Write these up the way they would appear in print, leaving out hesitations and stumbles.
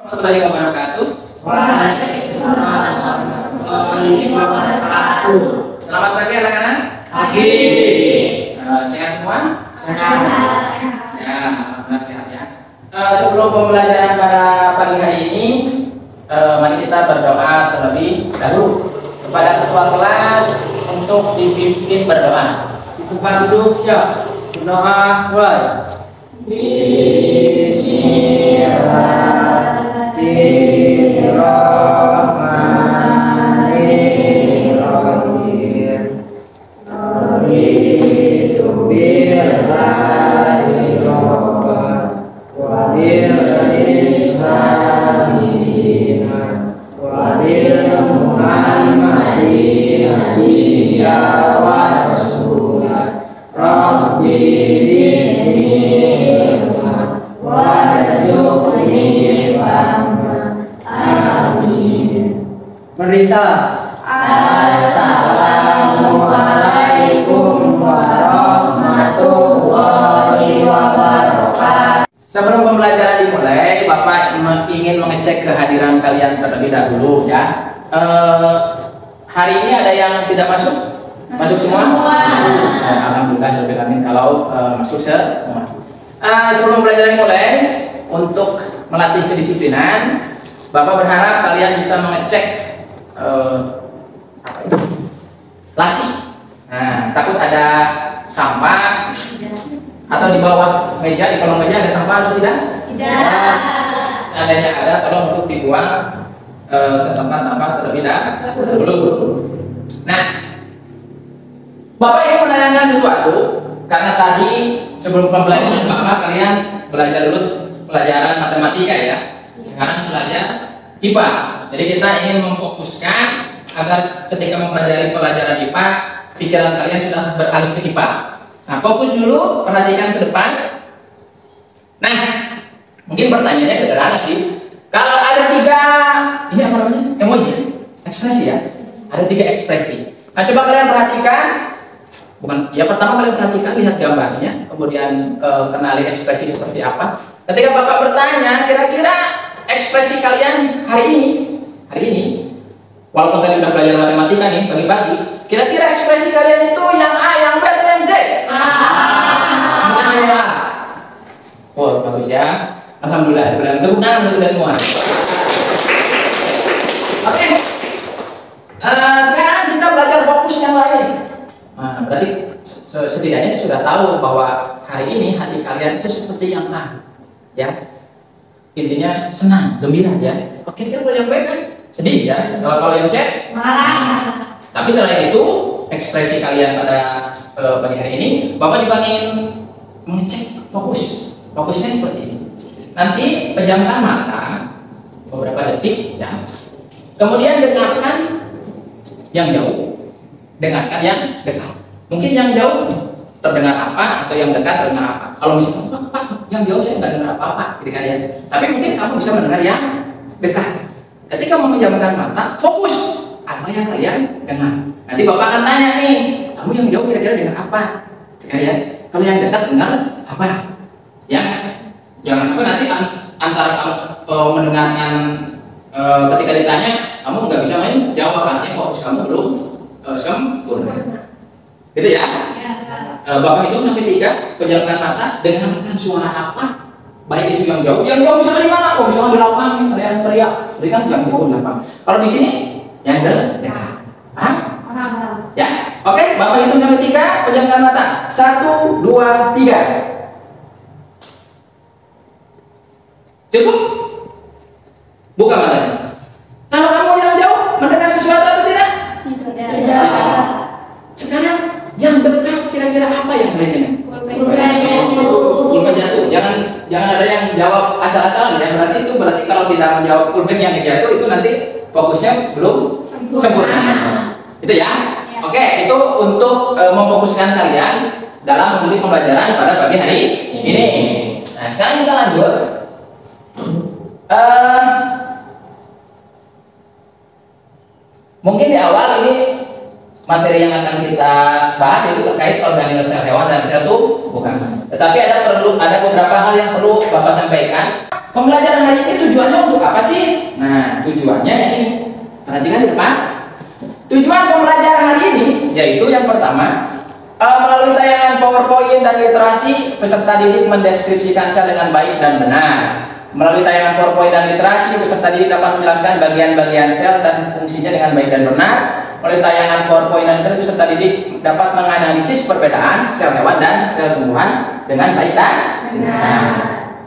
Warahmatullahi wabarakatuh. Waalaikumsalam warahmatullahi wabarakatuh. Selamat pagi anak-anak. Pagi. Sehat semua? Sehat. Ya, alhamdulillah sehat ya. Sebelum pembelajaran pada pagi hari ini, mari kita berdoa terlebih dahulu kepada ketua kelas untuk dipimpin berdoa. Tempat duduk siap. Berdoa mulai. Bismillahirrahmanirrahim. Raditu billahi rabban wa bil islami dinan wa bil muhammadin nabiyya wa rasulah. Rabbi zidni ilman warzuqni fahman. Amin. Berisalah. Assalamualaikum warahmatullahi wabarakatuh. Sebelum pembelajaran dimulai, Bapak ingin mengecek kehadiran kalian terlebih dahulu ya. Hari ini ada yang tidak masuk? Masuk semua? Alhamdulillah, amin kalau masuk semua. Sebelum pembelajaran dimulai, untuk melatih kedisiplinan, Bapak berharap kalian bisa mengecek laci. Nah, takut ada sampah atau di bawah meja, di kolong meja ada sampah atau tidak? Tidak. Seandainya ada, tolong untuk dibuang ke tempat sampah terlebih dahulu. Nah, Bapak ingin menanyakan sesuatu karena tadi sebelum pembelajaran Bapak kalian belajar dulu pelajaran matematika ya. Sekarang belajar IPA. Jadi kita ingin memfokuskan agar ketika mempelajari pelajaran IPA, pikiran kalian sudah beralih ke IPA. Nah, fokus dulu, perhatikan ke depan. Nah, mungkin pertanyaannya sederhana sih. Kalau ada tiga, ini apa namanya? Emoji, ekspresi ya. Ada tiga ekspresi. Nah, coba kalian perhatikan. Bukan, ya pertama kalian perhatikan, lihat gambarnya, kemudian kenali ekspresi seperti apa. Ketika Bapak bertanya, kira-kira ekspresi kalian hari ini, walaupun tadi udah belajar matematika nih pagi-pagi, kira-kira ekspresi kalian itu yang A, yang B, atau yang C? A. Oh, bagus ya. Alhamdulillah, tepuk tangan untuk kita semua. Oke. Sekarang kita belajar fokus yang lain. Nah, berarti setidaknya sudah tahu bahwa hari ini hati kalian itu seperti yang A, ya. Intinya senang, gembira ya. Oke, kalau yang B kan sedih ya. Kalau yang C Marah. Tapi selain itu, ekspresi kalian pada pagi hari ini, Bapak juga ingin mengecek fokus. Fokusnya seperti ini. Nanti pejamkan mata beberapa detik ya. Kemudian dengarkan yang jauh, dengarkan yang dekat. Mungkin yang jauh terdengar apa atau yang dekat terdengar apa. Kalau misalnya Pak, yang jauh saya nggak dengar apa-apa, gitu kan ya. Tapi mungkin kamu bisa mendengar yang dekat. Ketika memejamkan mata, fokus apa yang kalian dengar. Nanti Bapak akan tanya nih, kamu yang jauh kira-kira dengar apa? Gitu kan ya. Kalau yang dekat dengar apa? Ya, jangan sampai nanti antara kamu mendengarkan ketika ditanya, kamu nggak bisa main jawab, artinya fokus kamu belum sempurna. Gitu ya. Bapak hitung sampai 3, pejamkan mata, dengarkan suara apa, baik itu yang jauh misalnya di mana? Misalnya di lapangan, ada yang teriak, jadi kan yang jauh di lapangan. Kalau di sini, yang dekat. Ya, oke. Bapak hitung sampai 3, pejamkan mata. 1, 2, 3. Cukup? Buka matanya. Kalau kamu yang jauh mendengar sesuatu atau tidak? Tidak. Sekarang yang dekat kira-kira apa yang kalian dengar? Pulpen jatuh. Jangan ada yang jawab asal-asalan ya. Berarti kalau tidak menjawab pulpen yang jatuh itu nanti fokusnya belum sempurna. Itu ya. Oke, itu untuk memfokuskan kalian dalam mengikuti pembelajaran pada pagi hari ini. Nah, sekarang kita lanjut. Mungkin di awal ini materi yang akan kita bahas itu terkait organel sel hewan dan sel tubuh. Tetapi ada beberapa hal yang perlu Bapak sampaikan. Pembelajaran hari ini tujuannya untuk apa Perhatikan di depan. Tujuan pembelajaran hari ini yaitu yang pertama, melalui tayangan PowerPoint dan literasi, peserta didik mendeskripsikan sel dengan baik dan benar. Melalui tayangan PowerPoint dan literasi, peserta didik dapat menjelaskan bagian-bagian sel dan fungsinya dengan baik dan benar. Melalui tayangan PowerPoint dan literasi, peserta didik dapat menganalisis perbedaan sel hewan dan sel tumbuhan dengan baik dan benar.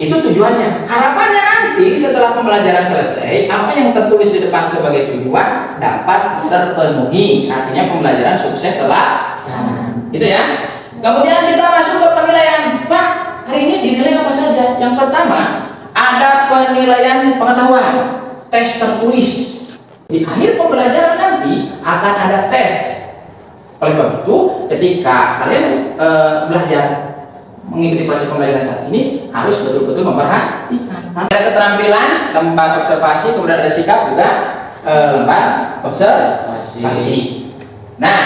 Itu tujuannya. Harapannya nanti setelah pembelajaran selesai, apa yang tertulis di depan sebagai tujuan dapat terpenuhi. Artinya pembelajaran sukses telah selesai. Gitu ya. Kemudian kita masuk ke penilaian. Pak, hari ini dinilai apa saja? Yang pertama, ada penilaian pengetahuan, tes tertulis. Di akhir pembelajaran nanti akan ada tes. Oleh sebab itu, ketika kalian belajar mengikuti proses pembelajaran saat ini, harus betul-betul memperhatikan. Ada keterampilan, lembar observasi, kemudian ada sikap juga lembar observasi. Nah,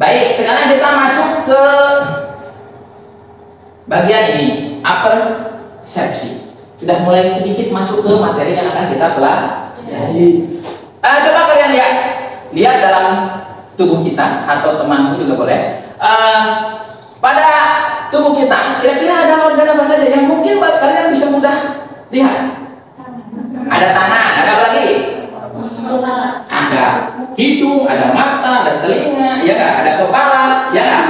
baik, sekarang kita masuk ke bagian ini, persepsi. Sudah mulai sedikit masuk ke materi yang akan kita pelajari. Coba kalian lihat dalam tubuh kita, atau temanmu juga boleh. Pada tubuh kita, kira-kira ada organ apa saja yang mungkin kalian bisa mudah lihat? Ada tangan, ada apa lagi? Ada hidung, ada mata, ada telinga, ya nggak? Ada kepala, ya nggak?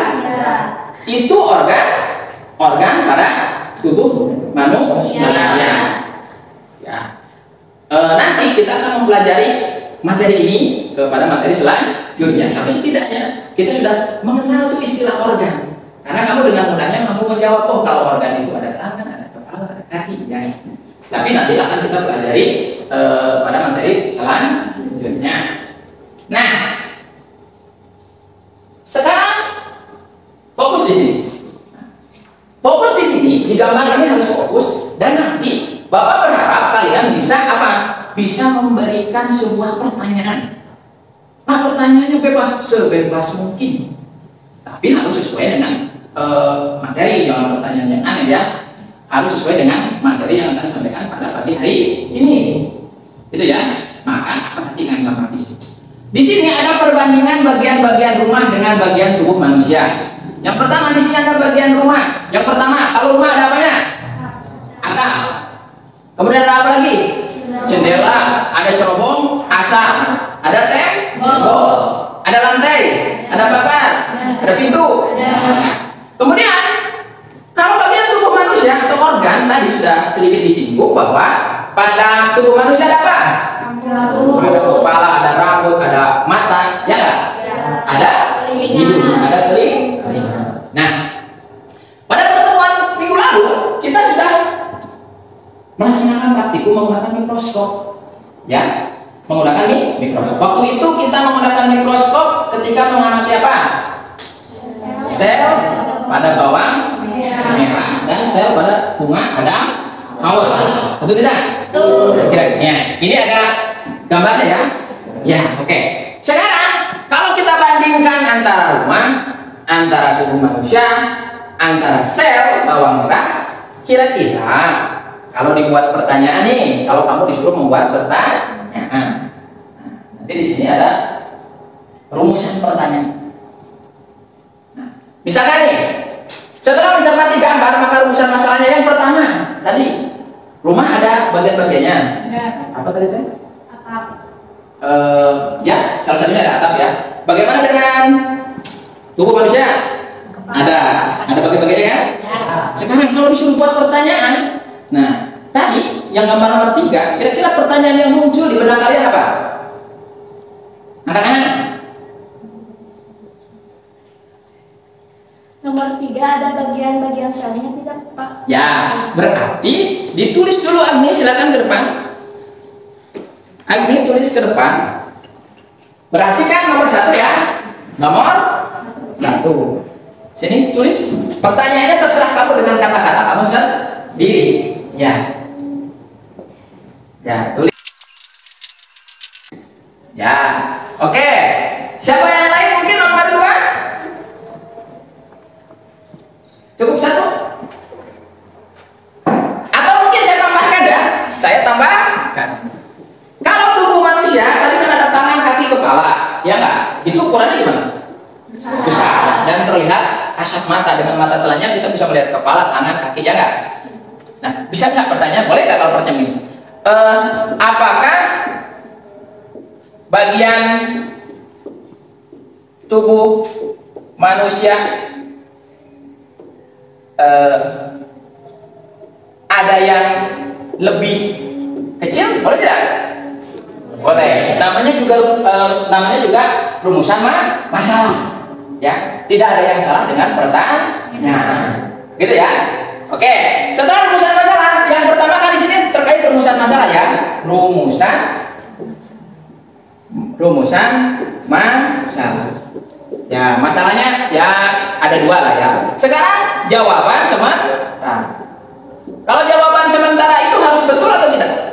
Itu organ pada tubuh manusia. Ya. Nanti kita akan mempelajari materi ini kepada materi selanjutnya. Tapi setidaknya kita sudah mengenal tuh istilah organ. Karena kamu dengan mudahnya mampu menjawab, oh kalau organ itu ada tangan, ada kepala, ada kaki, ya. Tapi nanti akan kita pelajari pada materi selanjutnya. Nah, sekarang fokus di sini. Fokus di sini, di gambar ini harus fokus, dan nanti Bapak berharap kalian bisa apa? Bisa memberikan sebuah pertanyaan. Pertanyaannya bebas, sebebas mungkin. Tapi harus sesuai dengan materi, jangan pertanyaan yang aneh ya. Harus sesuai dengan materi yang akan disampaikan pada pagi hari ini. Itu ya. Maka perhatikan gambar di sini. Di sini ada perbandingan bagian-bagian rumah dengan bagian tubuh manusia. Yang pertama di sini ada bagian rumah. Yang pertama, kalau rumah ada apanya? Atap. Kemudian ada apa lagi? Jendela, ada cerobong, asap, ada tembok, ada lantai, ada pagar, ada pintu. Kemudian kalau bagian tubuh manusia atau organ tadi sudah sedikit disinggung bahwa pada tubuh manusia ada apa? Ada kepala, ada rambut, ada mata, ya nggak? Ada hidung, ada telinga. Nah, pada pertemuan minggu lalu kita sudah melaksanakan praktikum menggunakan mikroskop, ya, menggunakan mikroskop. Waktu itu kita menggunakan mikroskop ketika mengamati apa? Sel pada bawang merah dan sel pada bunga ada Hawa. Betul tidak? Kira-kira. Ini ada gambarnya ya? Ya, oke. Sekarang kalau kita bandingkan antara rumah, antara tubuh manusia, antara sel bawang merah, kira-kira kalau dibuat pertanyaan nih, kalau kamu disuruh membuat pertanyaan, nanti di sini ada rumusan pertanyaan. Misalkan nih, setelah mencermati gambar, maka rumusan masalahnya yang pertama tadi, rumah ada bagian-bagiannya. Apa tadi teh? Atap. Ya, salah satunya ada atap ya. Bagaimana dengan tubuh manusia? Ada bagian-bagiannya kan? Sekarang kalau disuruh buat pertanyaan, nah tadi yang gambar nomor 3, kira-kira pertanyaan yang muncul di benak kalian apa? Angkat tangan. Nomor 3 ada bagian-bagian selnya tidak Pak? Ya, berarti ditulis dulu Agni, silakan ke depan. Agni tulis ke depan. Berarti kan nomor 1 ya? Nomor 1. Sini tulis. Pertanyaannya terserah kamu dengan kata-kata kamu sendiri. Ya. Ya, tulis. Ya. Oke. Siapa yang lain mungkin nomor 2? Cukup 1? Atau mungkin saya tambahkan ya? Saya tambahkan. Kalau tubuh manusia kepala, ya nggak? Itu ukurannya gimana? Besar dan terlihat kasat mata. Dengan mata telanjang kita bisa melihat kepala, tangan, kaki, ya nggak? Nah, bisa nggak pertanyaan? Boleh nggak kalau pertanyaan ini? Apakah bagian tubuh manusia ada yang lebih kecil? Boleh tidak? Boleh. Namanya juga rumusan masalah. Ya, tidak ada yang salah dengan pertanyaan. Gitu ya. Oke. Setelah rumusan masalah, yang pertama kan di sini terkait rumusan masalah ya. Rumusan masalah. Ya, masalahnya ya ada dua lah ya. Sekarang jawaban sementara. Kalau jawaban sementara itu harus betul atau tidak?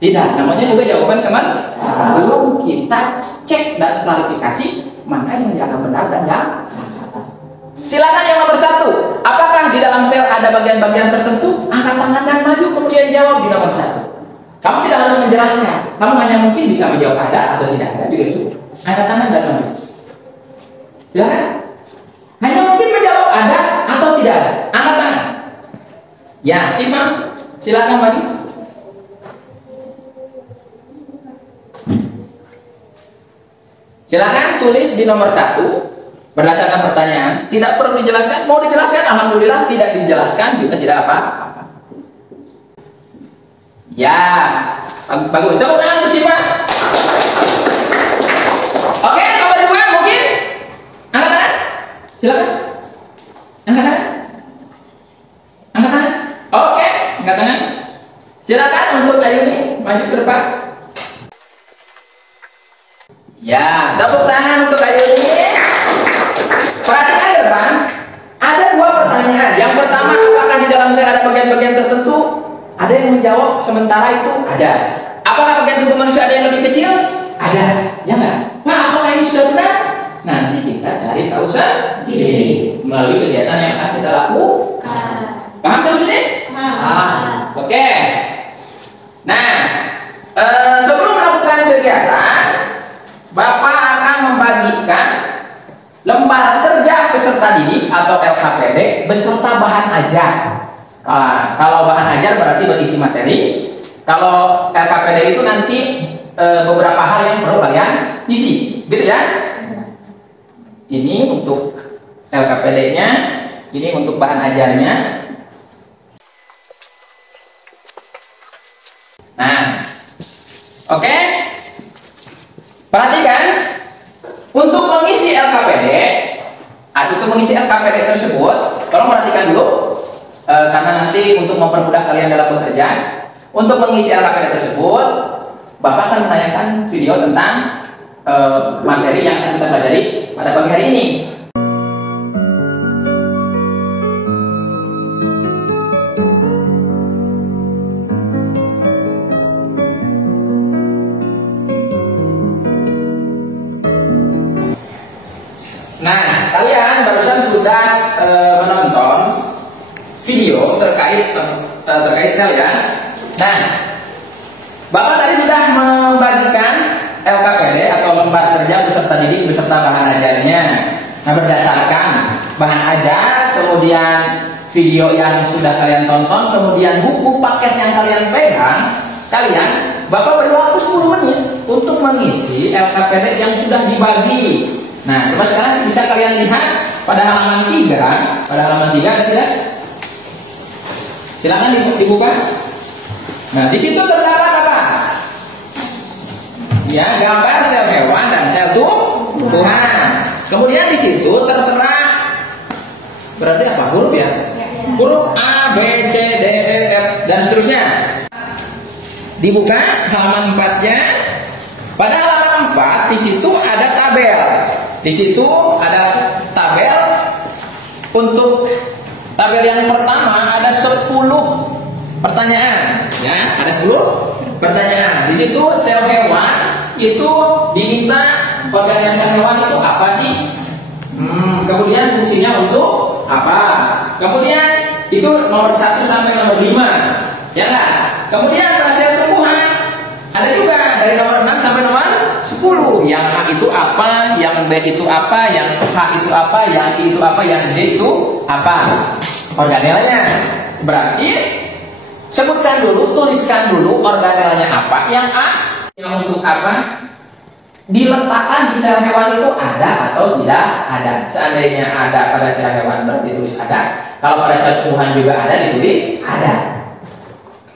Tidak, namanya juga jawaban sementara. Belum kita cek dan klarifikasi mana yang dianggap benar dan yang salah. Silakan yang nomor 1. Apakah di dalam sel ada bagian-bagian tertentu? Angkat tangan dan maju kemudian jawab di nomor 1. Kamu tidak harus menjelaskan. Kamu hanya mungkin bisa menjawab ada atau tidak ada juga cukup. Angkat tangan dan maju. Silakan. Hanya mungkin menjawab ada atau tidak ada. Angkat tangan. Ya, Sifam, silakan maju. Silakan tulis di nomor 1 berdasarkan pertanyaan. Tidak perlu dijelaskan. Mau dijelaskan, alhamdulillah. Tidak dijelaskan juga tidak apa-apa. Ya, bagus. Tepuk tangan untuk Siva. Oke, nomor 2 mungkin. Angkat tangan. Silakan. Angkat tangan. Angkat tangan. Oke, angkat tangan. Silakan untuk Ayuni maju ke depan. Ya, tepuk tangan untuk Ayuni. Perhatikan depan. Ada 2 pertanyaan. Yang pertama, apakah di dalam sel ada bagian-bagian tertentu? Ada yang menjawab sementara itu ada. Apakah bagian tubuh manusia ada yang lebih kecil? Ada. Ya nggak? Pak, apakah ini sudah benar? Nanti kita cari tahu sendiri melalui kegiatan yang akan kita lakukan. Paham sampai sini? Oke. Nah, sebelum melakukan kegiatan, Bapak akan membagikan lembar kerja peserta didik atau LKPD beserta bahan ajar. Kalau bahan ajar berarti berisi materi. Kalau LKPD itu nanti beberapa hal yang perlu kalian isi, gitu ya. Ini untuk LKPD-nya, ini untuk bahan ajarnya. Nah, oke. Perhatikan, untuk mengisi LKPD, tersebut, tolong perhatikan dulu, karena nanti untuk mempermudah kalian dalam bekerja, untuk mengisi LKPD tersebut, Bapak akan menanyakan video tentang materi yang akan kita pelajari pada pagi hari ini. Nah, kalian barusan sudah menonton video terkait sel ya. Nah, Bapak tadi sudah membagikan LKPD atau lembar kerja beserta didik beserta bahan ajarnya. Nah, berdasarkan bahan ajar, kemudian video yang sudah kalian tonton, kemudian buku paket yang kalian pegang, Bapak beri waktu 10 menit untuk mengisi LKPD yang sudah dibagi. Nah, coba sekarang bisa kalian lihat pada halaman 3. Pada halaman 3 ada tidak? Silakan dibuka. Nah, di situ terdapat apa? Ya, gambar sel hewan dan sel tumbuhan. Kemudian di situ tertera berarti apa? Huruf ya? Huruf A, B, C, D, E, F dan seterusnya. Dibuka halaman 4-nya. Pada halaman 4 di situ ada tabel. Di situ ada tabel. Untuk tabel yang pertama ada 10 pertanyaan, ya, ada 10 pertanyaan. Di situ sel hewan itu diminta organnya sel hewan itu apa sih? Kemudian fungsinya untuk apa? Kemudian itu nomor 1 sampai nomor 5, ya nggak? Kemudian pada sel tumbuhan ada juga dari nomor 6 sampai nomor 10. tahu yang A itu apa, yang B itu apa, yang H itu apa, yang I itu apa, yang J itu apa organelnya. Berarti sebutkan dulu, tuliskan dulu organelnya apa, yang A, yang untuk apa, diletakkan di sel hewan itu ada atau tidak ada. Seandainya ada pada sel hewan berarti tulis ada. Kalau pada sel tumbuhan juga ada, ditulis ada.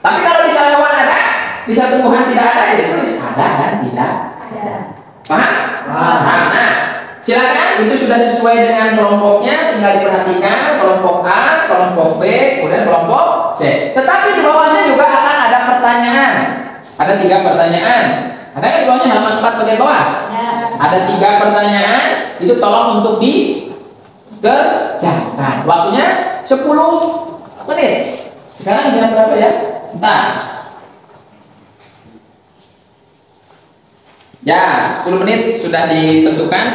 Tapi kalau di sel hewan ada, di sel tumbuhan tidak ada, jadi tulis ada dan tidak ada. Paham? Paham. Nah, silakan, itu sudah sesuai dengan kelompoknya, tinggal diperhatikan kelompok A, kelompok B, kemudian kelompok C. Tetapi di bawahnya juga akan ada pertanyaan. Ada 3 pertanyaan. Ada nggak di bawahnya halaman 4 bagian bawah? Ada 3 pertanyaan. Itu tolong untuk dikerjakan. Waktunya 10 menit. Sekarang jam berapa ya? Bentar. Ya, 10 menit sudah ditentukan.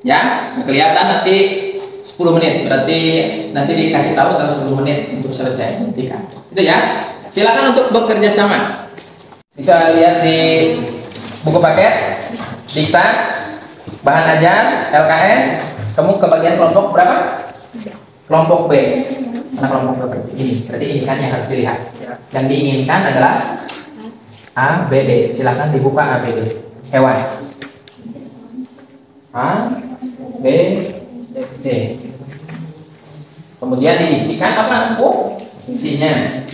Ya, kelihatan nanti 10 menit. Berarti nanti dikasih tahu setelah 10 menit untuk selesai. Hentikan. Itu ya. Silakan untuk bekerja sama. Bisa lihat di buku paket, dikta, bahan ajar, LKS. Kamu ke bagian kelompok berapa? Kelompok B. Mana kelompok B? Ini. Berarti ini kan yang harus dilihat. Yang diinginkan adalah A, B, D. Silakan dibuka A, B, D. Hewan. A, B, D. Kemudian diisikan apa? Intinya.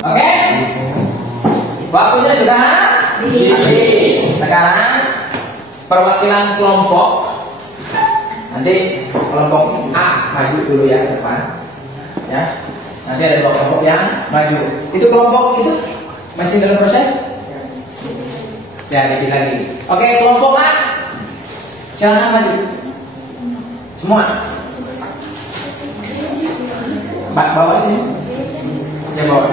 Oke? Waktunya sudah habis. Sekarang perwakilan kelompok. Nanti kelompok A maju dulu ya ke depan. Ya. Nanti ada 2 kelompok yang maju. Itu kelompok itu masih dalam proses? Ya, dikit lagi. Oke, kelompok A. Silakan maju. Semua. Bawa ini. Ya, bawa.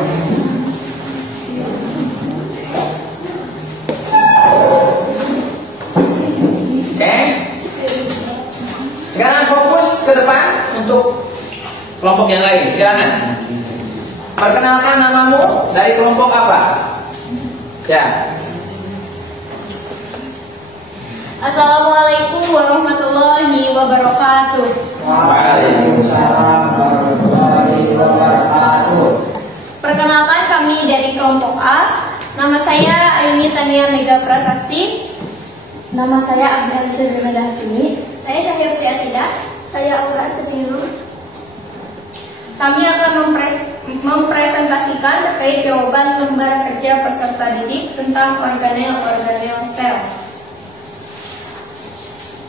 Oke. Sekarang fokus ke depan untuk kelompok yang lain. Silakan. Perkenalkan namamu, dari kelompok apa? Ya. Assalamualaikum warahmatullahi wabarakatuh. Waalaikumsalam warahmatullahi wabarakatuh. Perkenalkan, kami dari kelompok A. Nama saya Ayuni Tania Mega Prasasti. Nama saya Abdul Syedmedah ini. Saya Syahir Asida. Saya Aura Sedinur. Kami akan mempresentasikan terkait jawaban lembar kerja peserta didik tentang organel sel.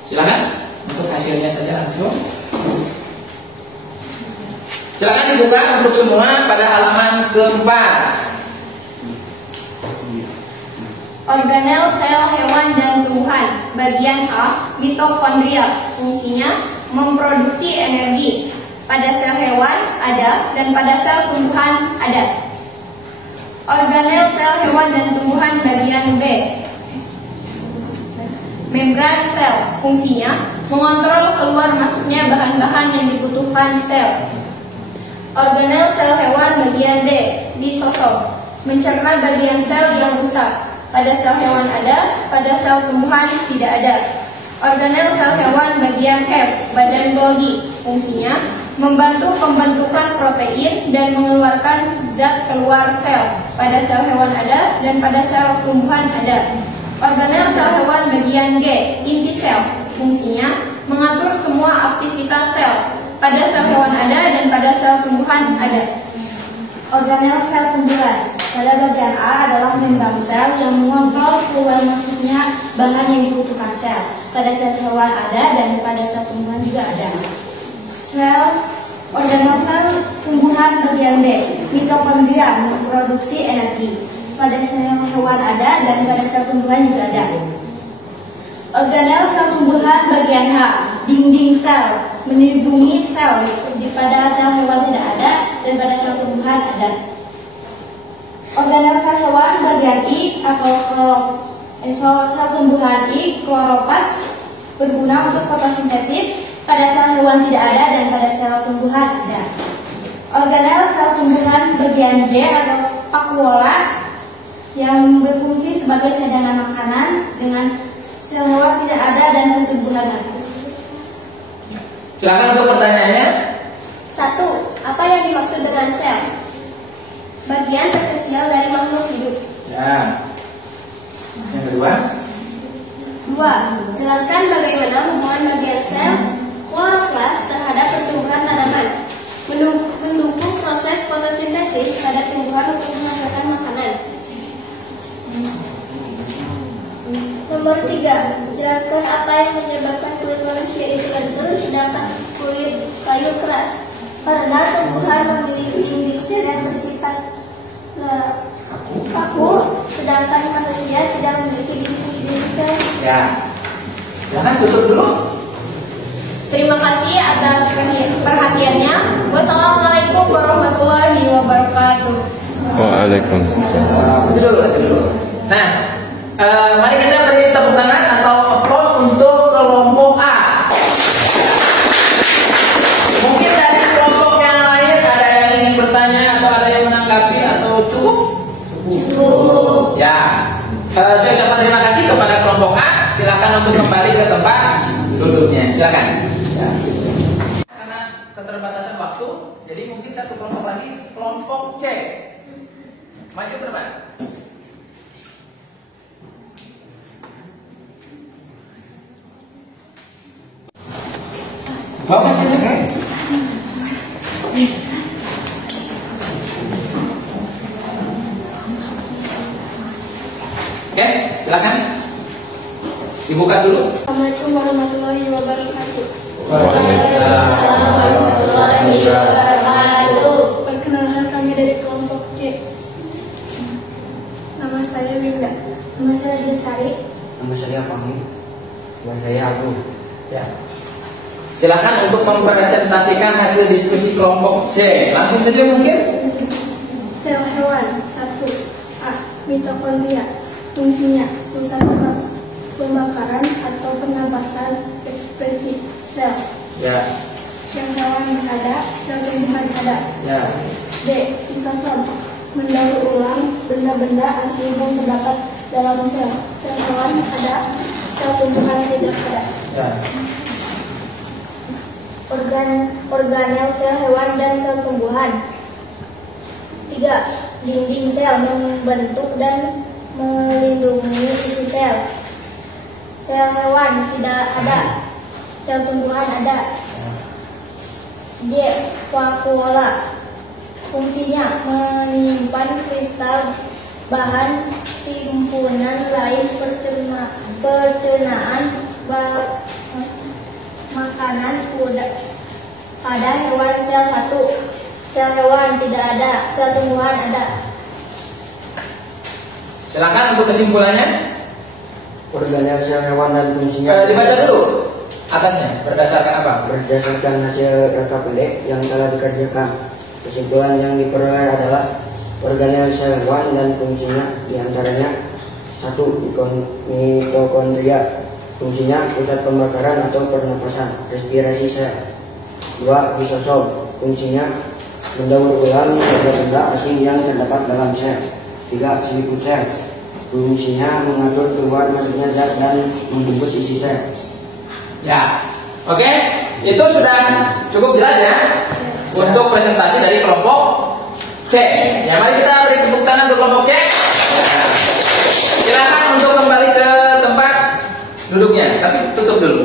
Silakan untuk hasilnya saja langsung. Silakan dibuka untuk semua pada halaman keempat. Organel sel hewan dan tumbuhan. Bagian A, mitokondria. Fungsinya memproduksi energi. Pada sel hewan ada dan pada sel tumbuhan ada. Organel sel hewan dan tumbuhan bagian B. Membran sel. Fungsinya mengontrol keluar masuknya bahan-bahan yang dibutuhkan sel. Organel sel hewan bagian D. Lisosom. Mencerna bagian sel yang rusak. Pada sel hewan ada, pada sel tumbuhan tidak ada. Organel sel hewan bagian F. Badan Golgi. Fungsinya membantu pembentukan protein dan mengeluarkan zat keluar sel. Pada sel hewan ada dan pada sel tumbuhan ada. Organel sel hewan bagian G. Inti sel. Fungsinya mengatur semua aktivitas sel. Pada sel hewan ada dan pada sel tumbuhan ada. Organel sel tumbuhan. Pada bagian A adalah membran sel yang mengontrol keluar masuknya bahan yang dibutuhkan sel. Pada sel hewan ada dan pada sel tumbuhan juga ada. Organel sel tumbuhan bagian B. Mitokondria memproduksi energi. Pada sel hewan ada dan pada sel tumbuhan juga ada. Organel sel tumbuhan bagian H. Dinding sel melindungi sel. Pada sel hewan tidak ada dan pada sel tumbuhan ada. Organel sel hewan bagian I atau sel tumbuhan I, kloroplast, berguna untuk fotosintesis. Pada sel hewan tidak ada dan pada sel tumbuhan ada. Organel sel tumbuhan bagian J atau vakuola yang berfungsi sebagai cadangan makanan, dengan sel hewan tidak ada dan sel tumbuhan ada. Silakan untuk pertanyaannya. 1. Apa yang dimaksud dengan sel? Bagian terkecil dari makhluk hidup. Ya. Yang kedua. 2. Jelaskan bagaimana hubungan bagian sel kloroplas terhadap pertumbuhan tanaman. Mendukung proses fotosintesis pada tumbuhan untuk menghasilkan makanan. Nomor 3. Jelaskan apa yang menyebabkan kulit manusia itu lentur sedangkan kulit kayu keras. Karena tumbuhan memiliki dinding sel yang bersifat kaku, sedangkan manusia tidak memiliki dinding sel. Ya. Silakan tutup dulu. Terima kasih atas perhatiannya. Wassalamualaikum warahmatullahi wabarakatuh. Waalaikumsalam. Itu dulu. Nah, mari kita beri tepuk tangan atau applause untuk kelompok A. Mungkin dari kelompok yang lain ada yang ingin bertanya atau ada yang menanggapi atau cukup? Cukup. Ya. Saya ucapkan terima kasih kepada kelompok A. Silakan untuk kembali ke tempat duduknya. Silakan. Ya. Karena keterbatasan waktu, jadi mungkin satu kelompok lagi, kelompok C. Maju ke depan. Bapak silakan. Oke, silakan. Dibuka dulu. Assalamualaikum warahmatullahi wabarakatuh. Waalaikumsalam warahmatullahi wabarakatuh. Perkenalkan, kami dari kelompok C. Nama saya Winda. Nama saya Desari. Nama saya Pami. Nama saya Agung. Ya. Silakan untuk mempresentasikan hasil diskusi kelompok C. Langsung saja mungkin. Sel hewan 1. A. Mitokondria. Fungsinya pusat pembakaran atau penampasan ekspresi sel. Ya. Sel hewan ada, sel tumbuhan ada. Ya. D. Lisosom. Mendaur ulang benda-benda asing yang terdapat dalam sel. Sel hewan ada, sel tumbuhan tidak ada. Ya. Organel sel hewan dan sel tumbuhan. 3. Dinding sel membentuk dan melindungi isi sel. Sel hewan tidak ada, sel tumbuhan ada. D. Vakuola. Fungsinya menyimpan kristal bahan timbunan lain pencernaan makanan pada hewan. Sel 1. Sel hewan tidak ada, sel tumbuhan ada. Silakan untuk kesimpulannya. Organel sel hewan dan fungsinya Dibaca dulu atasnya. Berdasarkan apa? berdasarkan hasil RKPD yang telah dikerjakan. Kesimpulan yang diperoleh adalah organel sel hewan dan fungsinya diantaranya 1. Mitokondria. Fungsinya pusat pembakaran atau pernapasan, respirasi sel. 2. Lisosom. Fungsinya mendaur ulang benda-benda asing yang terdapat dalam sel. 3. Seliput sel. Fungsinya mengatur keluar masuknya zat dan membungkus isi sel. Ya, oke, itu sudah cukup jelas ya untuk presentasi dari kelompok C. Ya, mari kita beri tepuk tangan untuk kelompok C. Silakan untuk kembali ke tempat duduknya, tapi tutup dulu.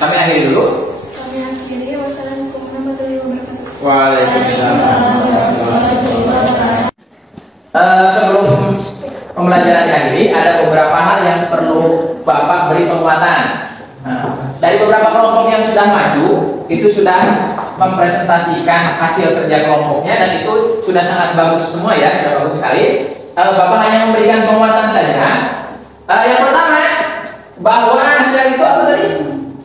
Kami akhiri dulu. Kami akhiri. Wassalamualaikum warahmatullahi wabarakatuh. Waalaikumsalam. Sebelum pembelajaran diakhiri, ada beberapa hal yang perlu Bapak beri penguatan. Nah, dari beberapa kelompok yang sudah maju, itu sudah mempresentasikan hasil kerja kelompoknya dan itu sudah sangat bagus semua ya, sudah bagus sekali. Bapak hanya memberikan penguatan saja. Yang pertama, bahwa sel itu apa tadi?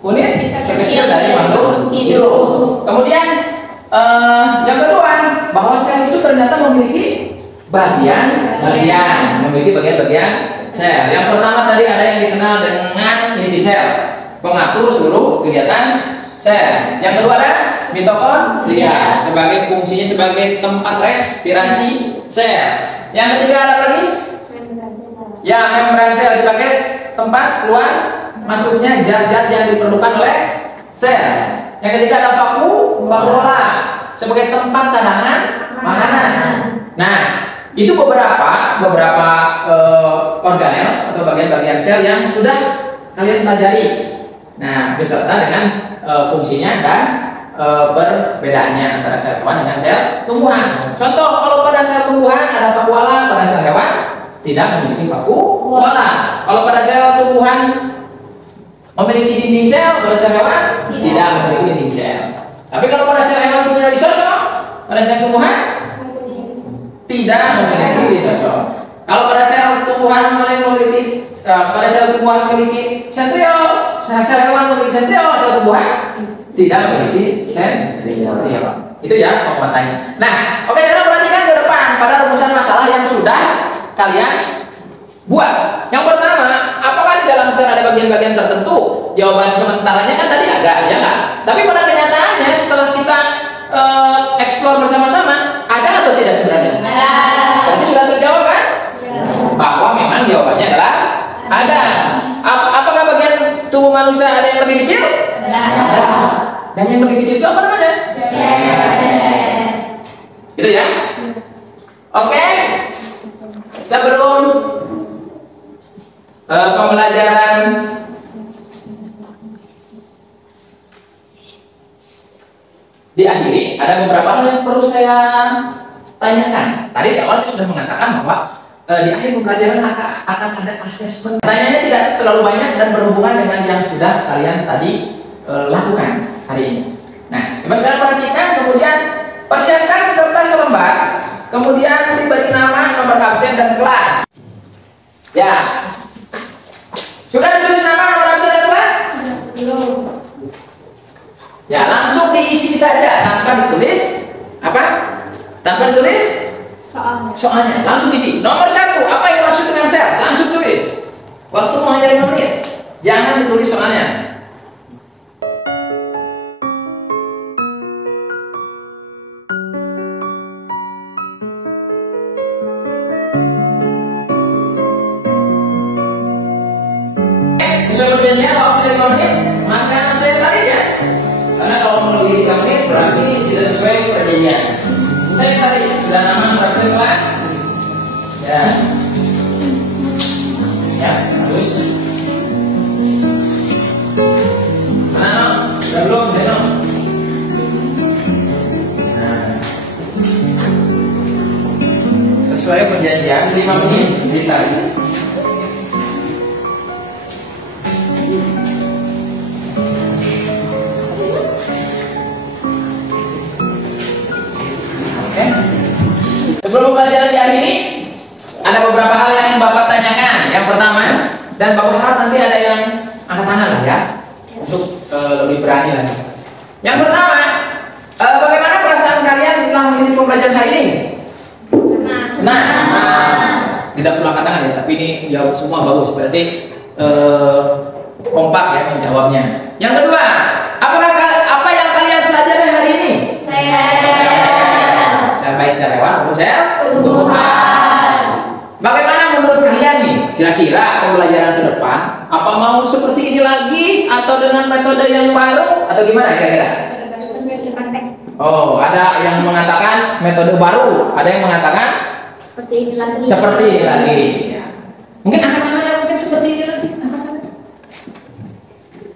Unit kecil dari makhluk hidup. Kemudian yang kedua, bahwa sel itu ternyata memiliki bagian-bagian, memiliki bagian-bagian sel. Yang pertama tadi ada yang dikenal dengan inti sel, pengatur seluruh kegiatan sel. Yang kedua ada mitokondria, sebagai fungsinya sebagai tempat respirasi sel. Yang ketiga ada lagi ya membran sel sebagai tempat keluar masuknya zat-zat yang diperlukan oleh sel. Yang ketiga ada vakuola sebagai tempat cadangan makanan. Nah, itu beberapa organel atau bagian-bagian sel yang sudah kalian pelajari. Nah, beserta dengan fungsinya dan perbedaannya antara sel hewan dengan sel tumbuhan. Contoh, kalau pada sel tumbuhan ada vakuola, pada sel hewan tidak memiliki vakuola. Kalau pada sel tumbuhan memiliki dinding sel, pada sel hewan tidak memiliki dinding sel. Tapi kalau pada sel hewan punya lisosom, pada sel tumbuhan tidak memiliki lisosom. Kalau pada sel tumbuhan memiliki sentriol, sel hewan memiliki sentriol, sel tumbuhan tidak memiliki sentriol. Itu ya penguatannya. Nah, oke, sekarang perhatikan ke depan pada rumusan masalah yang sudah kalian buat. Yang pertama, apakah di dalam sel ada bagian-bagian tertentu? Jawaban sementaranya kan tadi ada, ya nggak? Tapi pada kenyataannya setelah kita explore bersama-sama, ada atau tidak sebenarnya? Ada. Berarti sudah terjawab kan? Ya. Bahwa memang jawabannya adalah ada. Apakah bagian tubuh manusia ada yang lebih kecil? Ada. Dan yang lebih kecil itu apa namanya? Sel. Gitu ya? Oke. Sebelum pembelajaran diakhiri, ada beberapa hal yang perlu saya tanyakan. Tadi di awal saya sudah mengatakan bahwa di akhir pembelajaran akan ada asesmen. Pertanyaannya tidak terlalu banyak dan berhubungan dengan yang sudah kalian tadi lakukan hari ini. Nah, coba sekarang perhatikan, kemudian persiapkan kertas selembar, kemudian diberi nama, nomor absen dan kelas. Ya, sudah ditulis nama, nomor absen dan kelas? Belum. Ya, langsung diisi saja tanpa ditulis apa? Tanpa ditulis soalnya. Langsung isi. Nomor 1, apa yang maksud dengan sel? Langsung tulis. Waktu mau hanya 5 menit. Jangan ditulis soalnya. perjanjian waktu 5 menit, maka saya tarik ya. Karena kalau melebihi 3 menit berarti tidak sesuai perjanjian. Saya tarik, sudah aman praktek kelas? Ya. Ya, terus. Mana no? Sudah belum, Deno? Nah. Sesuai perjanjian 5 menit ditarik. Sebelum pembelajaran diakhiri, ada beberapa hal yang Bapak tanyakan. Yang pertama, dan Bapak harap nanti ada yang angkat tangan lah ya, untuk lebih berani lagi. Yang pertama, bagaimana perasaan kalian setelah mengikuti pembelajaran hari ini? Nah, tidak perlu angkat tangan ya, tapi ini jawab semua bagus. Berarti kompak ya menjawabnya. Yang kedua, apa yang kalian pelajari hari ini? Baik secara hewan maupun secara tumbuhan. Bagaimana menurut kalian nih? Kira-kira pembelajaran ke depan apa mau seperti ini lagi atau dengan metode yang baru atau gimana kira-kira? Oh, ada yang mengatakan metode baru, ada yang mengatakan seperti ini lagi. Seperti ini lagi. Ya. Mungkin angkat tangannya mungkin seperti ini lagi.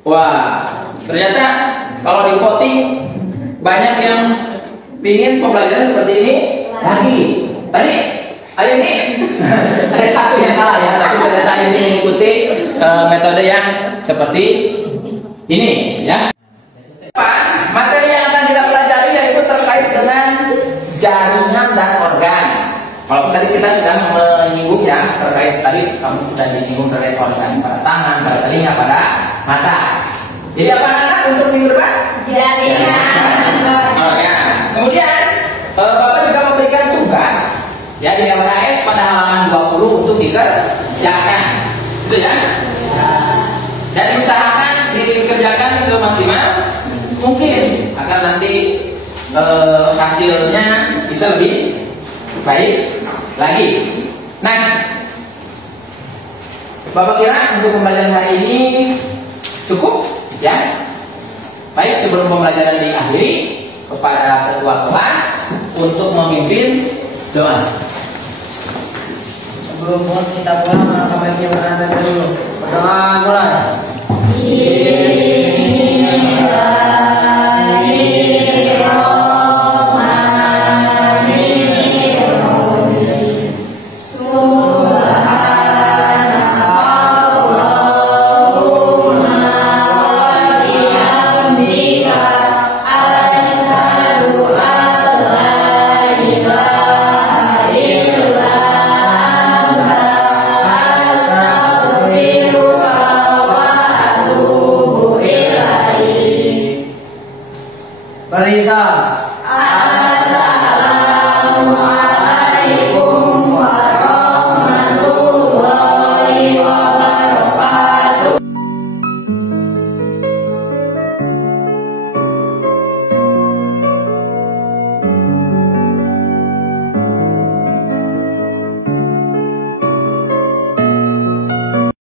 Wah, ternyata kalau di voting banyak yang ingin pembelajaran seperti ini lagi. Tadi Ayo ini ada satu yang salah ya, tapi ternyata ini mengikuti metode yang seperti ini ya. Materi yang akan kita pelajari yaitu terkait dengan jaringan dan organ. Kalau tadi kita sudah menyinggung ya terkait tadi kamu sudah disinggung terkait organ pada tangan, pada telinga, pada mata. Jadi apa anak untuk minggu depan? Jaringan. Organ. Kemudian Bapak juga memberikan tugas ya di LKS pada halaman 20 untuk dikerjakan, gitu ya. Dan usahakan dikerjakan semaksimal mungkin agar nanti hasilnya bisa lebih baik lagi. Nah, Bapak kira untuk pembelajaran hari ini cukup ya? Baik, sebelum pembelajaran diakhiri, kepada ketua kelas untuk memimpin doa. Sebelum kita pulang, baiknya berada dulu. Berdoa mulai. Barisa. Assalamualaikum.